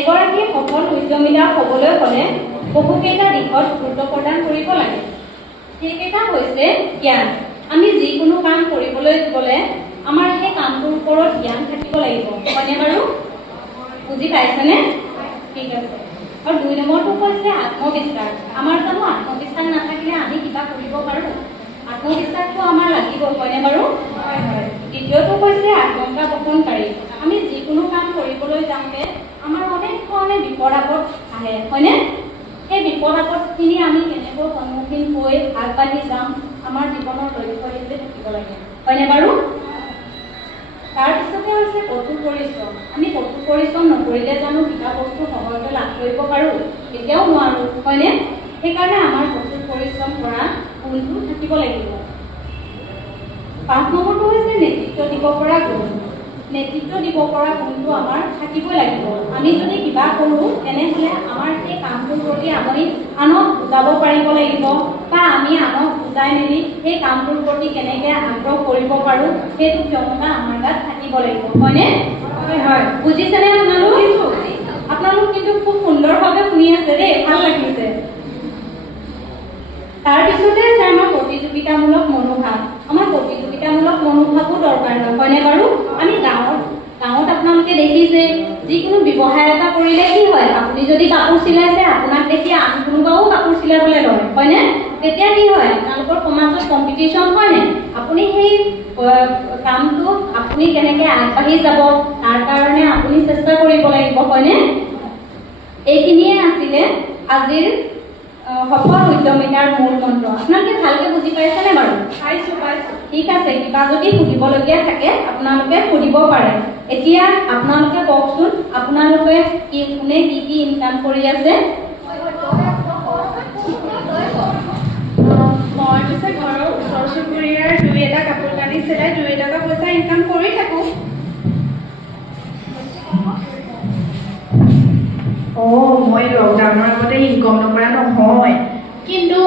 এগৰাকী সফল উদ্যমিতা হ'বলৈ হ'লে বহুকেইটা দিশত গুৰুত্ব প্ৰদান কৰিব লাগে। সেইকেইটা হৈছে জ্ঞান। আমি যিকোনো কাম কৰিবলৈ গ'লে আমাৰ সেই কামটোৰ ওপৰত জ্ঞান থাকিব লাগিব, হয়নে বাৰু? বুজি পাইছেনে? ঠিক আছে। আৰু ২ নম্বৰটো হৈছে আত্মবিশ্বাস। আমাৰ জানো আত্মবিশ্বাস নাথাকিলে আমি কিবা কৰিব পাৰোঁ? আত্মবিশ্বাসটো আমাৰ লাগিব, হয়নে বাৰু? দ্বিতীয়টো হৈছে আশংকা বহনকাৰী। আমি যিকোনো কাম কৰিবলৈ যাওঁতে আমাৰ অনেক ধৰণে বিপদ আপদ আহে, হয়নে? সেই বিপদ আপদখিনি আমি কেনেকৈ সন্মুখীন হৈ আগবাঢ়ি যাম, আমাৰ জীৱনৰ লক্ষ্য হিচাপে থাকিব লাগে, হয়নে বাৰু? তাৰপিছতে হৈছে কঠোৰ পৰিশ্ৰম। আমি কঠোৰ পৰিশ্ৰম নকৰিলে জানো কিবা বস্তু সহজে লাভ কৰিব পাৰোঁ? কেতিয়াও নোৱাৰোঁ, হয়নে? সেইকাৰণে আমাৰ কঠোৰ পৰিশ্ৰম কৰা গুণটো থাকিব লাগিব। ৫ নম্বৰটো হৈছে নেতৃত্ব দিব পৰা গুণ। নেতৃত্ব দিব পৰা গুণটো আমাৰ থাকিবই লাগিব। আমি যদি কিবা কৰোঁ তেনেহ'লে আমাৰ সেই কামটোৰ প্ৰতি আমি আনক বুজাব পাৰিব লাগিব বা আমি আনক বুজাই মেলি সেই কামটোৰ প্ৰতি কেনেকৈ আগ্ৰহ কৰিব পাৰোঁ সেইটো ক্ষমতা আমাৰ তাত থাকিব লাগিব, হয়নে? হয়, বুজিছেনে আপোনালোক? আপোনালোক কিন্তু খুব সুন্দৰভাৱে শুনি আছে দেই, ভাল লাগিছে। তাৰপিছতে আছে আমাৰ প্ৰতিযোগিতামূলক মনোভাৱ। আমাৰ প্ৰতিযোগিতামূলক মনোভাৱো দৰকাৰ, নহয়নে বাৰু? আমি গাঁৱত আপোনালোকে দেখিছে যিকোনো ব্যৱসায় এটা কৰিলে কি হয়, আপুনি যদি কাপোৰ চিলাইছে আপোনাক দেখি আন কোনোবাও কাপোৰ চিলাবলৈ লয়, হয়নে? তেতিয়া কি হয়, আপোনালোকৰ সমাজত কম্পিটিশ্যন হয়নে? আপুনি সেই কামটো আপুনি কেনেকৈ আগবাঢ়ি যাব তাৰ কাৰণে আপুনি চেষ্টা কৰিব লাগিব, হয়নে? এইখিনিয়ে আছিলে আজিৰ সফল উদ্যমিতাৰ মূল মন্ত্ৰ। আপোনালোকে ভালকে বুজি পাইছেনে বাৰু? পাইছোঁ। ঠিক আছে, কিবা যদি সুধিবলগীয়া থাকে আপোনালোকে সুধিব পাৰে। এতিয়া আপোনালোকে কওকচোন, আপোনালোকে কোনে কি ইনকাম কৰি আছে? মই পিছে ঘৰৰ ওচৰ চুবুৰীয়াৰ দুই এটা কাপোৰ কানি চিলাই 2 টকা পইচা ইনকাম কৰি থাকোঁ। মই লকডাউনৰ আগতে ইনকম নকৰা নহয়, কিন্তু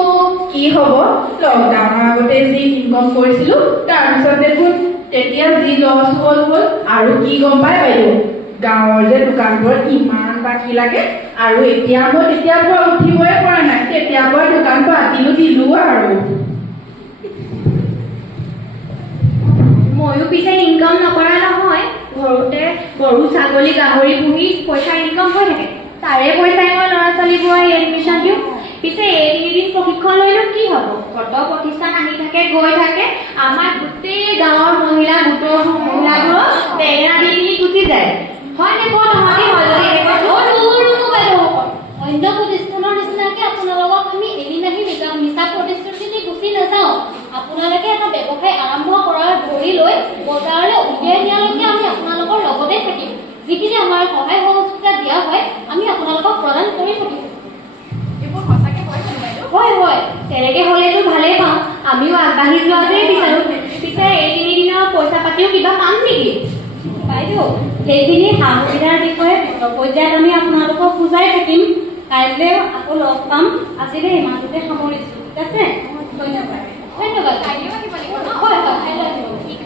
কি হ'ব, লকডাউনৰ আগতে যি ইনকম কৰিছিলোঁ তাৰপিছত দেখোন তেতিয়া যি লছ হ'ল আৰু কি গম পাই বাইদেউ, গাঁৱৰ যে দোকানবোৰত ইমান বাকী লাগে আৰু এতিয়া মই তেতিয়াৰ পৰা উঠিবই পৰা নাই। তেতিয়াৰ পৰা দোকান দিলোঁ আৰু ময়ো পিছে ইনকাম নকৰা নহয়, ঘৰতে গৰু ছাগলী গাহৰি পুহি পইচা ইনকাম হৈ থাকে, তাৰে পইচাই মই ল'ৰা ছোৱালীবোৰৰ এডমিশ্যন দিওঁ। পিছে এই 3 দিন প্ৰশিক্ষণ লৈনো কি হ'ব, কত প্ৰতিষ্ঠান আহি থাকে গৈ থাকে, আমাৰ গোটেই গাঁৱৰ গোটৰ মহিলাবোৰক বেঙেনা দি পিনি গুচি যায়, হয়নে? ক'ত হয় অন্য প্ৰতিষ্ঠানৰ নিচিনাকে আপোনালোকক আমি এদিন আহি মিছা প্ৰতিশ্ৰুতি দি গুচি নাযাওঁ। আপোনালোকে এটা ব্যৱসায় আৰম্ভ কৰাৰ ধৰি লৈ বজাৰলৈ উলিয়াই নিয়ালৈকে আমি আপোনালোকৰ লগতে থাকিম। যিখিনি আমাৰ সহায় সহযোগিতা দিয়া হয় আমি আপোনালোকক প্ৰদান কৰি থাকিম। এইবোৰ সঁচাকৈ হয়, তেনেকৈ হ'লেতো ভালেই পাওঁ, আমিও আগবাঢ়ি যোৱাটোৱেই বিচাৰোঁ। পিছে এই 3 দিনৰ পইচা পাতিও কিবা পাম নেকি? বাইদেউ, সেইখিনি সা সুবিধাৰ বিষয়ে পৰ্যায়ত আমি আপোনালোকক বুজাই থাকিম। কাইলৈ আকৌ লগ পাম। আজিলৈ ইমানতে সামৰিছোঁ, ঠিক আছে? ধন্যবাদ। কাইলৈ আহিব লাগিব ন? হয়, কাইলৈ আহিব। ঠিক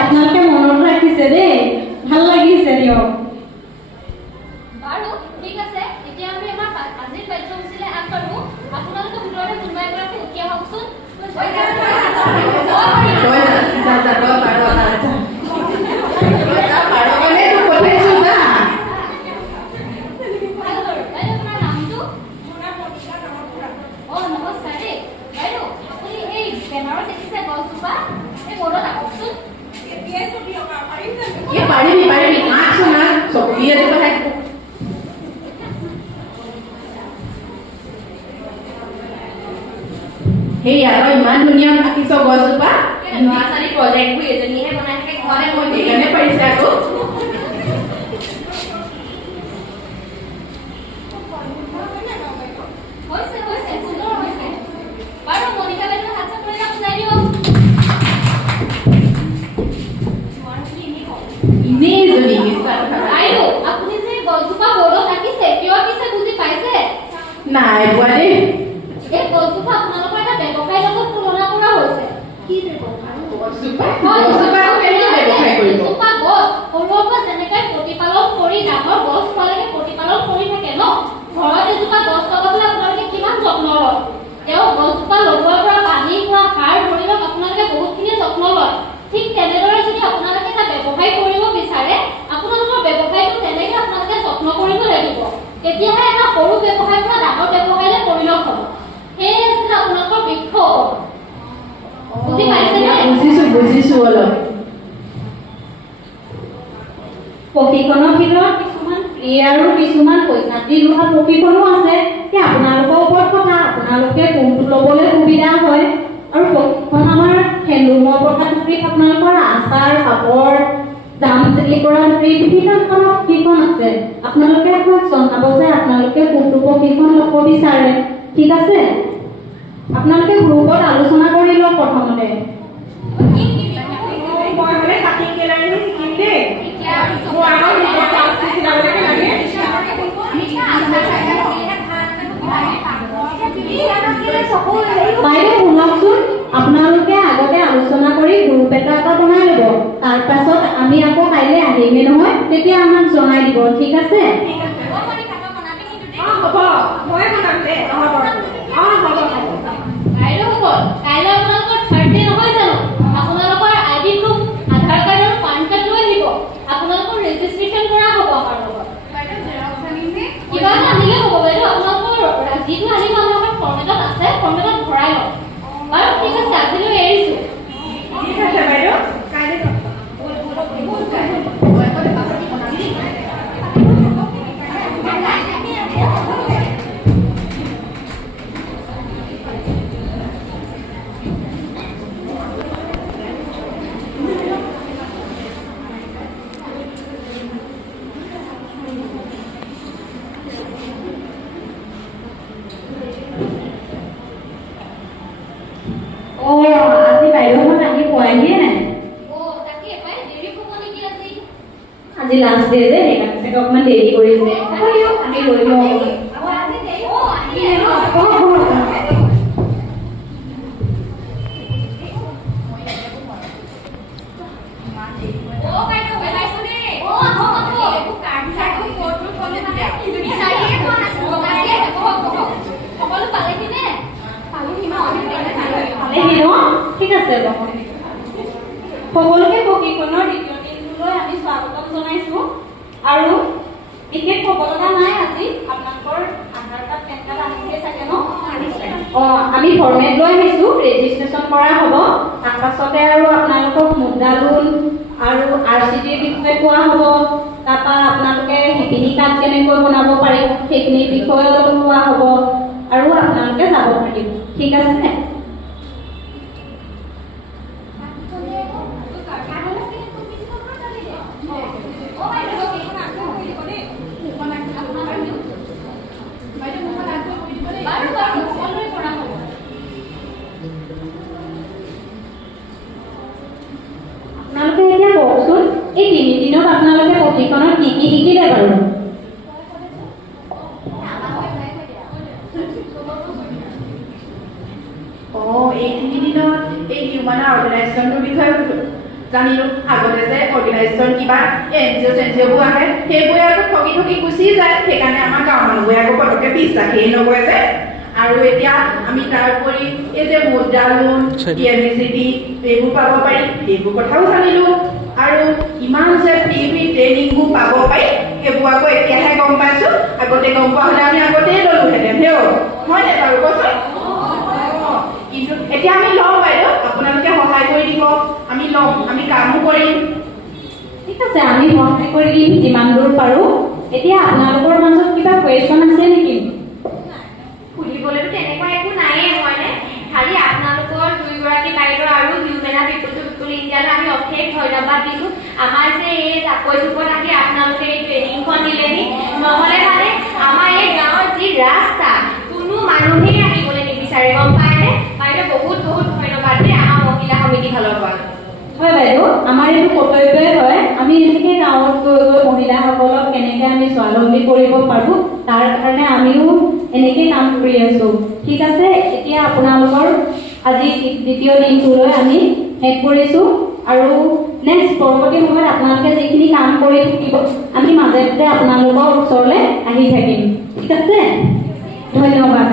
আপোনালোকে মনত ৰাখিছে দেই, ভাল লাগিছে দিয়ক। বাৰু ঠিক আছে, এতিয়া আমি আমাৰ আজিৰ পাঠ্যসূচীলৈ আগবাঢ়ো। আপোনালোকে ভিতৰতে কোনোবা এগৰাকী উঠি আহকচোন। ইমান ধুনীয়া আঁকিছ গছজোপা, ল'ৰা ছোৱালী প্ৰজেক্টবোৰ এজনীহে বনাই থাকে ঘৰতে, মই সেইকাৰণে পাৰিছে আকৌ। বাৰু মনিকা বাইদেউ হাত চাপ কৰি বুজাই দিয়ক। আপুনি যে গছজোপা বৰ্ডত আঁকিছে, কিয় নাই পোৱা দেই। এই গছজোপা আপোনালোকৰ এটা ব্যৱসায়ৰ লগত তুলনা কৰা হৈছে। কি গছজোপা কেনেকৈ ব্যৱসায় কৰিব? এজোপা গছ সৰুৰ পৰা যেনেকৈ প্ৰতিপালন কৰি ডাঙৰ গছ হোৱালৈকে প্ৰতিপালন কৰি থাকে ন, ঘৰত এজোপা গছ লগাবলৈ আপোনালোকে কিমান যত্ন লয়। তেওঁ গছজোপা লগোৱাৰ পৰা পানীৰ পৰা সাৰ ধৰিলক আপোনালোকে বহুতখিনি যত্ন লয়। ঠিক তেনেদৰে যদি আপোনালোকে এটা ব্যৱসায় কৰিব বিচাৰে, আপোনালোকৰ ব্যৱসায়টো তেনেকৈ আপোনালোকে যত্ন কৰিব লাগিব। তেতিয়াহে এটা সৰু ব্যৱসায়ৰ পৰা ডাঙৰ ব্যৱসায়লৈ পৰিণত হ'ব। সেয়ে আছিল আপোনালোকৰ বৃক্ষ। বুজি পাইছেনে? বুজিছো অলপ। প্ৰশিক্ষণৰ ভিতৰত কিছুমান ফ্ৰী আৰু কিছুমান পইচাতি লোৱা প্ৰশিক্ষণো আছে। সেই আপোনালোকৰ ওপৰত কথা, আপোনালোকে কোনটো ল'বলৈ সুবিধা হয়। আৰু প্ৰশিক্ষণ আমাৰ হেণ্ডলুমৰ কথা ধৰি আপোনালোকৰ আচাৰ, পাপৰ, জাম জেলি কৰা ধৰি বিভিন্ন ধৰণৰ প্ৰশিক্ষণ আছে। আপোনালোকে আমাক জনাব যে আপোনালোকে কোনটো প্ৰশিক্ষণ ল'ব বিচাৰে। ঠিক আছে, আপোনালোকে গ্ৰুপত আলোচনা কৰি লওক প্ৰথমতে। বাইদেউ শুনকচোন, আপোনালোকে আগতে আলোচনা কৰি গ্ৰুপ এটা বনাই ল'ব। তাৰ পাছত আমি আকৌ কাইলৈ আহিমেই নহয়, তেতিয়া আমাক জনাই দিব। ঠিক আছে? বাইদেউসকল, কাইলৈ আপোনালোকৰ বাৰ্থডে নহয় জানো? আপোনালোকৰ আইডি প্ৰুফ, আধাৰ কাৰ্ড আৰু পান কাৰ্ড লৈ আহিব। আপোনালোকৰ ৰেজিষ্ট্ৰেশ্যন কৰা হ'ব আমাৰ লগত। কিবা এটা আনিলে হ'ব বাইদেউ। আপোনালোকৰ যিটো আনিব আপোনালোকৰ ফৰ্মেটত আছে, ফৰ্মেটত ভৰাই লওক। বাৰু ঠিক আছে, আজিলৈ এৰিছোঁ। ঠিক আছে বাইদেউ, কাইলৈ আজি বাইদেউহঁত আহি পোৱাহিয়ে নাই। আজি লাষ্ট ডে যে, সেইকাৰণে চাগে অকণমান দেৰি কৰিছে। আমি লৈ লওঁ। ঠিক আছে, সকলোকে প্ৰশিক্ষণৰ দ্বিতীয় দিনটোলৈ আমি স্বাগতম জনাইছো। আৰু বিশেষ ক'ব লগা নাই। আজি আপোনালোকৰ আধাৰ কাৰ্ড, পেন কাৰ্ড আনিছে চাগে ন? আমি ফৰ্মেট লৈ আহিছো, ৰেজিষ্ট্ৰেশ্যন কৰা হ'ব। তাৰ পাছতে আৰু আপোনালোকক মুদ্ৰা লোন আৰু RCDৰ বিষয়ে কোৱা হ'ব। তাৰপৰা আপোনালোকে শিপিনী কাৰ্ড কেনেকৈ বনাব পাৰিব সেইখিনিৰ বিষয়ে অলপ কোৱা হ'ব। আৰু আপোনালোকে যাব পাৰিব। ঠিক আছে? আপোনালোকে এতিয়া কওকচোন, এই 3 দিনত আপোনালোকে প্ৰশিক্ষণত কি কি শিকিলে বাৰু? এই 3 দিনত এই হিউমেন অৰ্গেনাইজেশ্যনটোৰ বিষয়ে জানিলো। আগতে যে অৰ্গেনাইজেশ্যন কিবা NGO আহে, সেইবোৰে আকৌ ঠগি গুচি যায়। সেইকাৰণে আমাৰ গাঁৱৰ মানুহবোৰে আকৌ পটককৈ বিশ্বাসেই নকৰে যে। আৰু এতিয়া আমি তাৰ উপৰি এই যে মুদ্ৰা লোন, PMVCD এইবোৰ পাব পাৰি, সেইবোৰ কথাও জানিলো। আৰু ইমান যে ফ্ৰী ট্ৰেইনিংবোৰ পাব পাৰি, সেইবোৰ আকৌ এতিয়াহে গম পাইছো। আগতে গম পোৱা হ'লে আমি আগতেই ল'লোহেঁতেন। হয় নে বাৰু কচোন? কিন্তু এতিয়া আমি ল'ম বাইদেউ, আপোনালোকে সহায় কৰি দিব। আমি ল'ম, আমি কামো কৰিম। ঠিক আছে, আমি সহায় কৰি দিম যিমান দূৰ পাৰোঁ। এতিয়া আপোনালোকৰ মাজত কিবা কুৱেশ্যন আছে নেকি? সুধিবলৈতো তেনেকুৱা একো নায়েই, হয়নে? খালি আপোনালোকৰ 2গৰাকী বাইদেউ আৰু হিউমেনা পিপুল ইণ্ডিয়ালৈ আমি অশেষ ধন্যবাদ দিছোঁ। আমাৰ যে এই জাকৈ চুকত আহি আপোনালোকে এই ট্ৰেইনিংখন দিলেহি, নহ'লে মানে আমাৰ এই গাঁৱৰ যি ৰাস্তা কোনো মানুহেই আহিবলৈ নিবিচাৰে, গম পায়নে? বাইদেউ বহুত বহুত ধন্যবাদ দেই আমাৰ মহিলা সমিতি ফালৰ পৰা। হয় বাইদেউ, আমাৰ এইটো কৰ্তব্যই হয়। আমি এনেকৈ গাঁৱত গৈ গৈ মহিলাসকলক কেনেকৈ আমি স্বাৱলম্বী কৰিব পাৰোঁ তাৰ কাৰণে আমিও এনেকৈ কাম কৰি আছোঁ। ঠিক আছে, এতিয়া আপোনালোকৰ আজি দ্বিতীয় দিনটোলৈ আমি শেষ কৰিছোঁ আৰু নেক্সট পৰৱৰ্তী সময়ত আপোনালোকে যিখিনি কাম কৰি থাকিব আমি মাজে মাজে আপোনালোকৰ ওচৰলৈ আহি থাকিম। ঠিক আছে, ধন্যবাদ।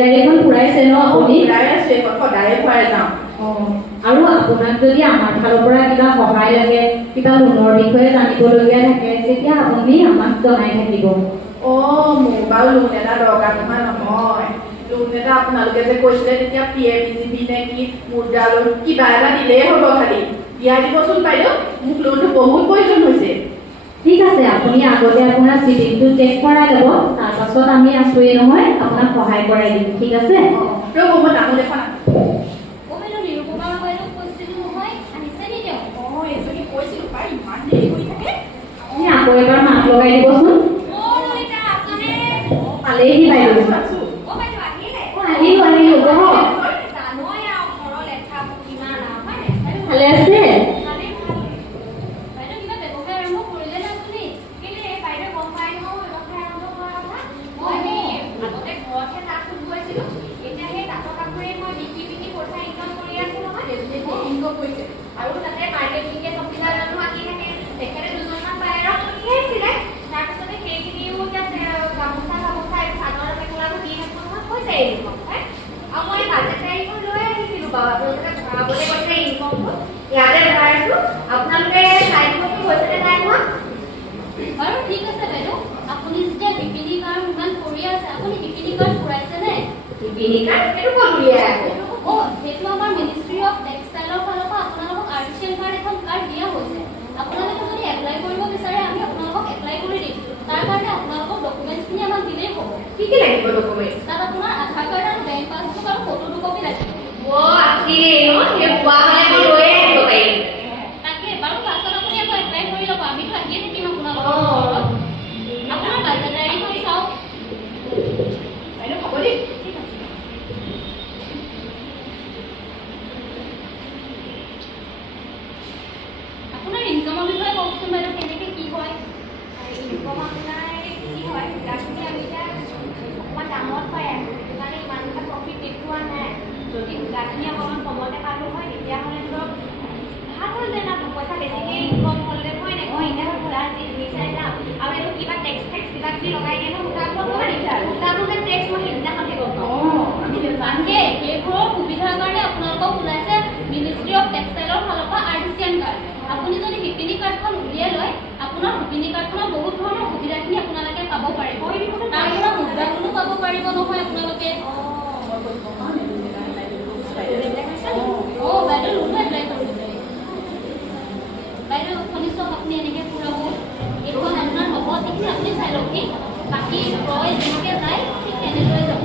গাড়ীখন ফুৰাইছে ন আপুনি? ফুৰাই আছো, এইখন সদায়ে ফুৰাই যাওঁ। আৰু আপোনাক যদি আমাৰ ফালৰ পৰা কিবা সহায় লাগে, কিবা লোনৰ বিষয়ে জানিবলগীয়া থাকে তেতিয়া আপুনি আমাক জনাই থাকিব। মোৰ বাৰু লোন এটা দৰকাৰ নোহোৱা নহয়। লোন এটা আপোনালোকে যে কৈছিলে তেতিয়া PMEGP নে কি মুদ্ৰা লোন কিবা এটা দিলেই হ'ব, খালি দিয়াই দিবচোন বাইদেউ, মোক লোনটো বহুত প্ৰয়োজন হৈছে। ঠিক আছে, আপুনি আগতে আপোনাৰ চিভিলটো চেক কৰাই ল'ব, তাৰপাছত আমি আছোৱেই নহয়, আপোনাক সহায় কৰাই দিম। ঠিক আছে? ৰ'ব, মই তামোল এখন আনো। এজনী কৈছিলো পাই, ইমান দেৰি কৰি থাকে। আকৌ এবাৰ মাক লগাই দিবচোন। পালেহি বাইদেউ। ভালে আছে? আৰু তাতে মাৰ্কেটিঙে চববিলাক জানো আঁকি থাকে, তেখেতে দুজনমান বাহিৰত পঠিয়াইছিলে। তাৰপিছতে সেইখিনিও গামোচা চাদৰ মেখেলাবোৰ দি থাকোঁ নহয়, কৈছে ইনকম হয়। আৰু মই বাজেট গাড়ীখন লৈ আহিছিলোঁ বাৰু, আপোনালোকে ভৰাবলৈ কৈছে ইনকমটো ইয়াতে ভৰাইছোঁ। আপোনালোকে চাই দিবচোন হৈছেনে নাই হোৱা। বাৰু ঠিক আছে বাইদেউ, আপুনি যেতিয়া শিপিনী কাম ইমান কৰি আছে, আপুনি শিপিনী কাম কৰাইছেনে? শিপিনী কাৰ্ড সেইটো ক'ত উলিয়াই আছে? সেইটো আমাৰ মিনিষ্ট্ৰী অফ টেক্সটাইলৰ ফালৰ পৰা আপোনালোকক আৰ্টিচিয়ান কাৰ্ড এখন কাৰ্ড দিয়া হৈছে। আপোনালোকে যদি এপ্লাই কৰিব বিচাৰে আমি আপোনালোকক এপ্লাই কৰি দিম। তাৰ কাৰণে আপোনালোকৰ ডকুমেণ্টছখিনি আমাক দিলেই হ'ব। কি কি লাগিব ডকুমেণ্টছ? তাত আপোনাৰ আধাৰ কাৰ্ড আৰু বেংক পাছবুক আৰু ফটো দুকপি লাগিব। আছিলেই ন, সেই পোৱা হ'লে মই লৈয়ে আহিব পাৰিম। তাকে বাৰু পাছত আপুনি আকৌ এপ্লাই কৰি ল'ব, আমিতো আহিয়ে থাকিম আপোনালোকৰ ওচৰত। আপোনাৰ বাজেট ডায়েৰীখন চাওক। বাইদেউ হ'ব দেই। আপোনাৰ ইনকামৰ বিষয়ে কওকচোন বাইদেউ, কেনেকৈ কি হয়? ইনকম আপোনাৰ কি হয়, গাছখিনি আমি এতিয়া অকণমান দামত পাই আছোঁ, সেইটো কাৰণে ইমান এটা প্ৰফিট দেখুওৱা নাই। যদি গাছখিনি অকণমান কমতে পালোঁ হয় তেতিয়াহ'লে ধৰক ভাল হ'ল যে না, পইচা বেছিকৈ ইনকম হ'লে হয় নাই। মই এতিয়া সূতা যি বিচাৰি যাম আৰু এইটো কিবা টেক্স কিবা কিবি লগাই দিয়ে ন, সূতাবোৰ যে টেক্স মই সেইদিনাখনহে গম পাওঁ। তাকে সেইবোৰৰ সুবিধাৰ কাৰণে আপোনালোকক ওলাইছে মিনিষ্ট্ৰী অফ টেক্সটাইলৰ ফালৰ পৰা আৰ্টিচিয়ান কাৰ্ড। আপুনি যদি শিপিনী কাৰ্ডখন উলিয়াই লয়, আপোনাৰ শিপিনী কাৰ্ডখনত বহুত ধৰণৰ সুবিধাখিনি আপোনালোকে পাব পাৰিব। তাৰ পৰা মুদ্ৰা লোনো পাব পাৰিব নহয় আপোনালোকে। বাইদেউ লোনো এপ্লাই কৰিছে। বাইদেউ শুনি চাওক, আপুনি এনেকৈ পুৰাব, এইখন আপোনাৰ হ'ব, সেইখিনি আপুনি চাই লওক। বাকী ক্ৰয় যেনেকৈ যায় ঠিক তেনেদৰে যাব।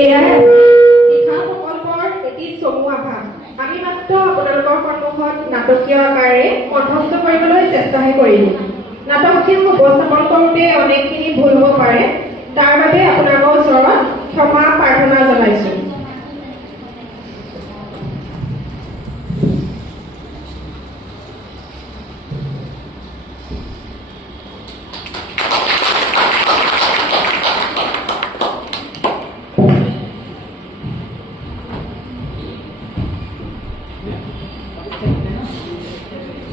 এয়াই লিখা প্ৰকল্পৰ এটি চমু আভাস। আমি মাত্ৰ আপোনালোকৰ সন্মুখত নাটকীয় আকাৰে কণ্ঠস্থ কৰিবলৈ চেষ্টাহে কৰিলোঁ। নাটকখিনি উপস্থাপন কৰোঁতে অনেকখিনি ভুল হ'ব পাৰে, তাৰ বাবে আপোনালোকৰ ওচৰত ক্ষমা